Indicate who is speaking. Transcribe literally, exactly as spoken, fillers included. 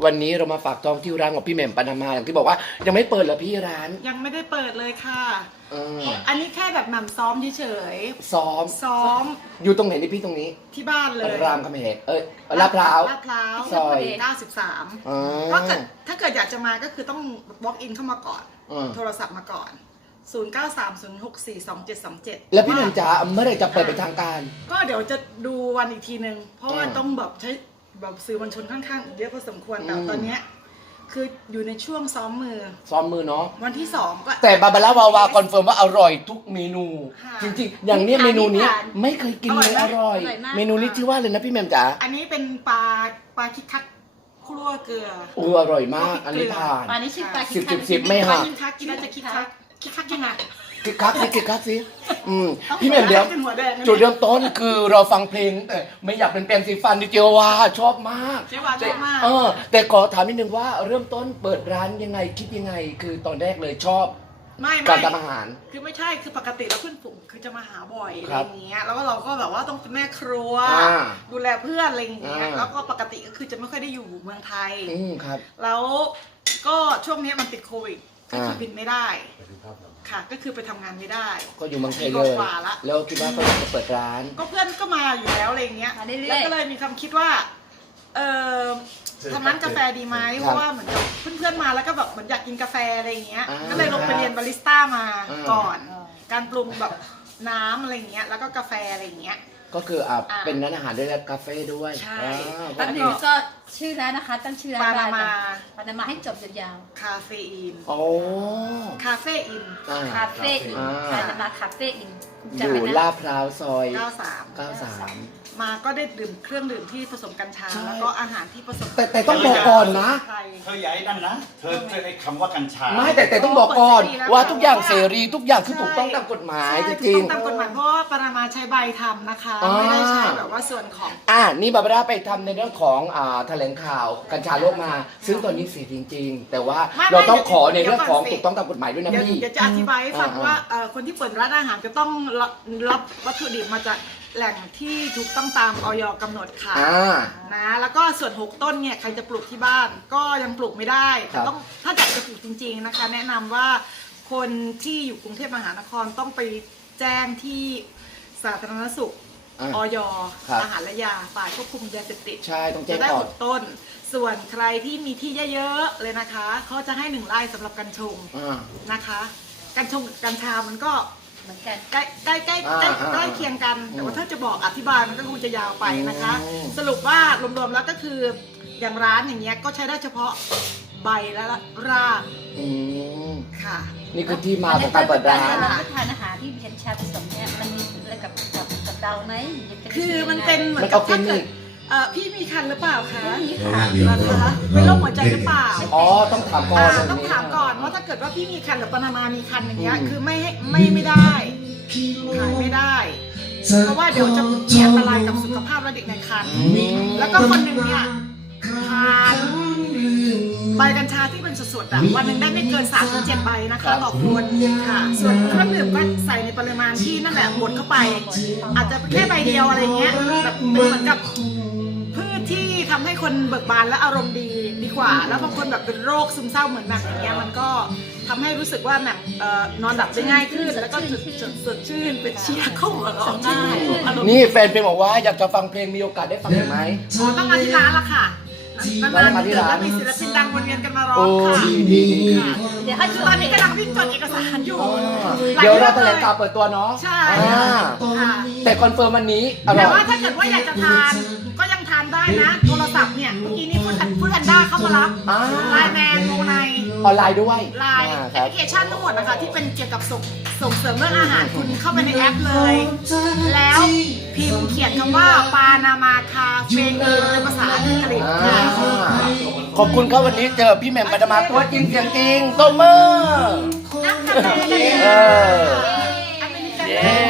Speaker 1: วันนี้เรามาฝากท้องที่ร้านของพี่แหม่มปานามาอย่างที่บอกว่ายังไม่เปิดเหรอพี่ร้าน
Speaker 2: ยังไม่ได้เปิดเลยค่ะ
Speaker 1: ออ
Speaker 2: อันนี้แค่แบบหม่ำซ้อมเฉย
Speaker 1: ซ้อม
Speaker 2: ๆซ้อม
Speaker 1: อยู่ตรงไหนนี่พี่ตรงนี้
Speaker 2: ที่บ้านเลย
Speaker 1: รามคำแหงเอ้ยลาดพร้าว
Speaker 2: ลาดพร้าว
Speaker 1: ซอย
Speaker 2: เก้าสิบสาม
Speaker 1: อ๋อ
Speaker 2: ก็เกิดถ้าเกิดอยากจะมาก็คือต้อง walk in เข้ามาก่อน
Speaker 1: อืม
Speaker 2: โทรศัพท์มาก่อน ศูนย์ เก้า สาม ศูนย์ หก สี่ สอง เจ็ด สอง เจ็ด
Speaker 1: แล้วพี่แหม่มจ๋าเมื่อไหร่จะเปิดเป็นทางการ
Speaker 2: ก็เดี๋ยวจะดูวันอีกทีนึง เพราะว่า
Speaker 1: อืม
Speaker 2: ต้องแบบใช้แบบสื่อมวลชนค่อนข้างเยอะพอสมควรแต่
Speaker 1: อืม
Speaker 2: ตอนเนี้ยคืออยู่ในช่วงซ้อมมือ
Speaker 1: ซ้อมมือเนาะ
Speaker 2: วันที่สองก็
Speaker 1: แต่บาบาร่าวาวาคอนเฟิร์มว่าอร่อยทุกเมนู
Speaker 2: ค่ะ
Speaker 1: จริงๆ อย่างเนี้ยเมนูนี้
Speaker 2: ผ่าน
Speaker 1: ไม่เคยกินเลย
Speaker 2: อ
Speaker 1: อ
Speaker 2: ร่
Speaker 1: ร่
Speaker 2: อ
Speaker 1: อย ย
Speaker 2: ไหมอร่อยมาก
Speaker 1: เมนูนี้ชื่อว่าเลยนะพี่แหม่มจ๋า
Speaker 2: อันนี้เป็นปลาปลาคิกคักคั่วเกลือ
Speaker 1: โอ้อร่อยมาก อันนี้ผ่าน
Speaker 3: ปลานี้ชื่อปลา
Speaker 1: สิบสิบสิบไม่หัก
Speaker 2: คิกคักกินแล้วจะคิกคักคิกคักยังไง
Speaker 1: คิกคักสิคิกคักสิอืมพี่แหม่มเดี๋ยว
Speaker 2: เป็นหัวแดงนะ
Speaker 1: จุดเริ่มต้นคือเราฟังเพลงแต่ไม่อยากเป็นแปรงสีฟันดิเจว่าชอบมาก
Speaker 2: เจ๊วาชอบมาก
Speaker 1: เออแต่ขอถามนิดนึงว่าเริ่มต้นเปิดร้านยังไงคิดยังไง คือตอนแรกเลยชอบ
Speaker 2: ไม่
Speaker 1: การ
Speaker 2: ไม่
Speaker 1: ทำอาหาร
Speaker 2: คือไม่ใช่คือปกติแล้วเพื่อนฝูงคือจะมาหาบ่อยอะ
Speaker 1: ค
Speaker 2: ไร
Speaker 1: รับ
Speaker 2: อย่างเงี้ยแล้วก็เราก็แบบว่าต้องเป็นแม่ครัว
Speaker 1: อ่า
Speaker 2: ดูแลเพื่อนอะไรอย่างเงี้ย
Speaker 1: อ่า
Speaker 2: แล้วก็ปกติก็คือจะไม่ค่อยได้อยู่เมืองไทย
Speaker 1: อืมครับ
Speaker 2: แล้วก็ช่วงนี้มันติดโควิดก็คือ
Speaker 1: อ่า
Speaker 2: บินไม่ได้ค่ะ ก็คือไปทำงานไม่ได้
Speaker 1: ก็อยู่เมืองไทยเลย
Speaker 2: กว่าละ
Speaker 1: แล้วคิดว่าก็อยากจะเปิดร้าน
Speaker 2: ก็เพื่อนก็มาอยู่แล้วอะไรอย่างเงี้ย
Speaker 3: มาเรื่อยๆ
Speaker 2: แล้วก็เลยมีความคิดว่า เออทำร้านกาแฟดีไหม
Speaker 1: ครับ
Speaker 2: เพราะว่าเหมือนกับเพื่อนๆมาแล้วก็แบบเหมือนอยากกินกาแฟอะไรอย่างเงี้ย
Speaker 1: อ่า
Speaker 2: ก็เลยลงไปเรียนบาริสต้ามา
Speaker 1: อ่า
Speaker 2: ก่อน การปรุงแบบน้ำอะไรอย่างเงี้ย แล้วก็กาแฟอะไรอย่างเงี้ย
Speaker 1: ก็คืออ่ะ
Speaker 2: อ่า
Speaker 1: เป็นร้านอาหารด้วยและกาแฟด้วย
Speaker 2: ใช่
Speaker 1: อ่า
Speaker 3: ตอนนี้ก็ชื่อร้านนะคะตั้งชื่อร้าน
Speaker 2: ปานามา
Speaker 3: ปานามาให้จบยาว
Speaker 2: คาเฟอีน
Speaker 1: โอ้
Speaker 2: คาเฟอีน
Speaker 1: อ่า
Speaker 3: ๆคาเฟ่อิน
Speaker 1: อ่า
Speaker 3: ปานามาคาเฟ่อิน
Speaker 1: อ
Speaker 3: จำไว้
Speaker 1: ยู่
Speaker 3: นะ
Speaker 1: ลาดพร้าวซอย
Speaker 2: เก้าสาม
Speaker 1: เก้าสาม
Speaker 2: มาก็ได้ดื่มเครื่องดื่มที่ผสมกัญชา
Speaker 1: ใช่
Speaker 2: แล้วก็อาหารที่ผสม
Speaker 1: แต่แต่ต้องบอกก่อนนะ
Speaker 2: ไทย
Speaker 4: เธออย่าให้นั่นนะ เธอเธอไอ้คำว่ากัญชา
Speaker 1: ไม่แต่แต่ต้องบอกก่อนว่าทุกอย่างเสรีทุกอย่างคือถูกต้องตามกฎหมาย
Speaker 2: ใช่
Speaker 1: จริง
Speaker 2: ถูกต้องตามกฎหมายเพราะว่าปานามาใช้ใบทำนะคะ
Speaker 1: อ่า
Speaker 2: ไม่ได้ใช้แบบว่าส่วนของ
Speaker 1: ๆอ่านี่บาบาร่าไปทำในเรื่องของอ่าแถลงข่าวกัญชาโลกมา ซึ่งตอนนี้เสียจริง ๆ แต่ว่า
Speaker 2: ไม่
Speaker 1: เราต้อง
Speaker 2: ไม่
Speaker 1: ขอในเรื่องของ
Speaker 2: เดี๋ยวก่อนสิ
Speaker 1: ถูกต้องตามกฎหมายด้วยนะ
Speaker 2: เดี๋ยว
Speaker 1: พี่
Speaker 2: เดี๋ยวจะอธิบายให้ฟัง
Speaker 1: อ่า
Speaker 2: ว่าเอ่อคนที่เปิดร้านอาหารจะต้องรับรับวัตถุดิบมาจากแหล่งที่ถูกต้องตามออยกำหนดค่ะ
Speaker 1: อ่า
Speaker 2: นะแล้วก็ส่วนหกต้นเนี่ยใครจะปลูกที่บ้านก็ยังปลูกไม่ได้
Speaker 1: ครั
Speaker 2: แต่
Speaker 1: บ
Speaker 2: ต้องถ้าอยากจะปลูกจริง ๆนะคะ แนะนำว่าคนที่อยู่กรุงเทพมหานครต้องไปแจ้งที่สาธารณสุข
Speaker 1: อ่า
Speaker 2: ออย
Speaker 1: ครับ
Speaker 2: อาหารและยาฝ่ายควบคุมยาเสพติด
Speaker 1: ใช่ต้องแจ้ง
Speaker 2: จะได้
Speaker 1: ก่อ
Speaker 2: ห
Speaker 1: น
Speaker 2: กต้น ส่วนใครที่มีที่เยอะๆเลยนะคะเขาจะให้หนึ่งไร่สำหรับกัญชง
Speaker 1: อ่า
Speaker 2: นะคะกัญชงกับกัญชามันก็
Speaker 3: เหมือนกัน
Speaker 2: ใกล้ใกล้ใกล้
Speaker 1: อ่า
Speaker 2: ใกล้
Speaker 1: อ่า
Speaker 2: ใกล้เคียงกัน แต่ว่าถ้าจะบอกอธิบายมันก็คงจะยาวไปนะคะ
Speaker 1: อืม
Speaker 2: สรุปว่ารวมๆแล้วก็คืออย่างร้านอย่างเงี้ยก็ใช้ได้เฉพาะใบและราก
Speaker 1: อืม
Speaker 2: ค่ะ
Speaker 1: นี่คือที่มาของการเปิดร้าน
Speaker 3: เราก็ทานอาหารที่มีกัญชาผสมเนี่ยมันมีผลอะไรกับกับกับเราไหมจะ
Speaker 2: คือมันเป็นเหมือน
Speaker 1: มัน
Speaker 2: กับ
Speaker 1: ออร์แก
Speaker 2: ถ้า
Speaker 1: นิ
Speaker 2: เกิ
Speaker 1: ก
Speaker 2: ดเอ่อพี่มีคันหรือเปล่าคะ
Speaker 3: ไม่มีค่ะ
Speaker 2: นะคะเป็นโรคหัวใจหรือเปล่า
Speaker 1: อ๋อต้องถามก่อ
Speaker 2: อ่าน
Speaker 1: ย่
Speaker 2: ต้อง
Speaker 1: นี้
Speaker 2: ถามก่อนว่าถ้าเกิดว่าพี่มีคันหรือปานามามีคันอย่างเงี้ย
Speaker 1: อืม
Speaker 2: คือไม่ให้ไม่ไม่ได้ขายไม่ได้ เพราะว่าเดี๋ยวจะมีอันตรายกับสุขภาพและเด็กในครรภ์แล้วก็คนหนึ่งเนี่ยทานใบกัญชาที่เป็นสดๆอ่ะวันหนึ่งได้ไม่เกินสามถึงเจ็ดใบนะคะต่อคนค่ะ ส่วนเครื่องดื่มก็ใส่ในปริมาณที่นั่นแหละบดเข้าไป อาจจะแค่ใบเดียวอะไรเงี้ยแบบเป็นเหมือนกับพืชที่ทำให้คนเบิกบานและอารมณ์ดีดีกว่า แล้วบางคนแบบเป็นโรคซึมเศร้าเหมือนแบบอย่างเงี้ยมันก็ทำให้รู้สึกว่าแบบเอ่อนอนหลับได้ง่ายขึ้น แล้วก็สดสดสดชื่นเป็นเชียร์เข้าหัวเราะง่ายอารมณ์
Speaker 1: นี่แฟนเพลงบอกว่าอยากจะฟังเพลงมีโอกาสได้ฟังอีกไหม
Speaker 2: อ๋อต้องมาที่ร้านละค่ะนานๆ
Speaker 1: มาที่
Speaker 2: เดี๋ยว
Speaker 1: ร้าน
Speaker 2: จะมีศิลปินดังวนเวียนกันมาร้อ
Speaker 1: โอ้
Speaker 2: งค่ะ
Speaker 1: ดีดีดี
Speaker 2: ค่ะ
Speaker 3: เดี๋ยวให้
Speaker 2: คือตอนนี้กำลังวิ่งจดเอกสารอยู่
Speaker 1: อ่า
Speaker 2: หลย
Speaker 1: เดี๋ยวเรา
Speaker 2: อง
Speaker 1: แถลงข่าวเปิดตัวเนาะ
Speaker 2: ใช่
Speaker 1: อ่า
Speaker 2: ค่ะ
Speaker 1: แต่คอนเฟิร์มวันนี้อร่
Speaker 2: แต่
Speaker 1: อย
Speaker 2: ว่าถ้าเกิดว่าอยากจะทานก็ยังทานได้นะ โทรศัพท์เนี่ยเมื่อกี้นี้พูดพูดแพนด้าเข้ามารับ
Speaker 1: อ่า
Speaker 2: ไลน์แมนโมไน
Speaker 1: ออนไลน์ด้วย
Speaker 2: ไลน์
Speaker 1: อ่าค
Speaker 2: แอ
Speaker 1: รั
Speaker 2: ป
Speaker 1: บ
Speaker 2: พลิเคชันทั้งหมดนะคะที่เป็นเกี่ยวกับส่งส่งเสริมเรื่องอาหารคุณเข้าไปในแอปเลย แล้วพิมพ์เขียนคำว่าปานามาคาเฟอีนเป็นภาษาอังกฤษ
Speaker 1: อ่า
Speaker 2: ค่ะ
Speaker 1: ขอบคุณครับวันนี้เจอพี่แหม่มปานามาตัวจริงเสียงจริงตบมือ
Speaker 2: นักกาแฟกันเลย
Speaker 1: เออ
Speaker 2: อเมริกัน
Speaker 1: เย้